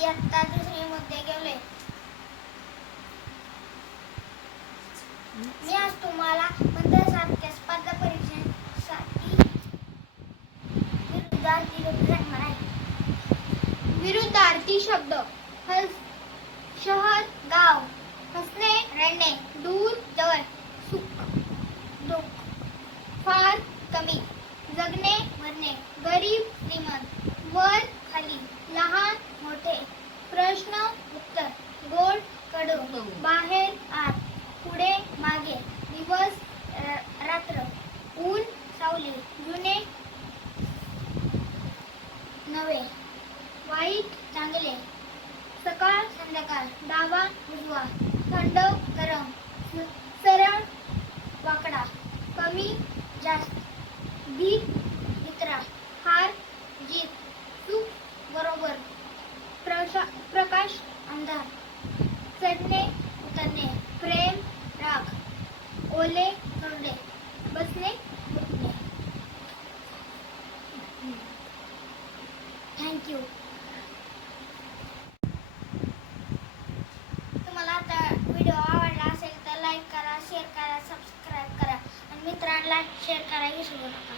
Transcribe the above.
इयत्ता दुसरी मध्ये गेले. मी आज तुम्हाला पंधरासारख्या स्पर्धा परीक्षेसाठी विरुद्धार्थी सांगणार आहे. विरुद्धार्थी शब्द: शहर, गाव, हसणे, रडणे, दूर, जवळ, सुख, दुःख, फार, कमी, जगणे, मरणे, गरीब, श्रीमंत, वर, खाली, लहान, मोठे, प्रश्न, उत्तर, गोड, कडू, बाहेर, आत, पुढे, मागे, दिवस, रात्र, ऊन, सावली, जुने, नवे, वाईट, चांगले, सकाळ, संध्याकाळ, डावा, उजवा, थंड, गरम, सरळ, वाकडा, कमी, जास्त, भीत, मित्रा, हार, जीत, सुख, बरोबर, प्रकाश, अंधार, चढणे, उतरणे, प्रेम, राग, ओले, कोरडे, बसणे, उठणे. थँक्यू. तुम्हाला आता व्हिडिओ आवडला असेल तर लाईक करा, शेअर करा, सबस्क्राईब करा आणि मित्रांना शेअर करा विसरू नका.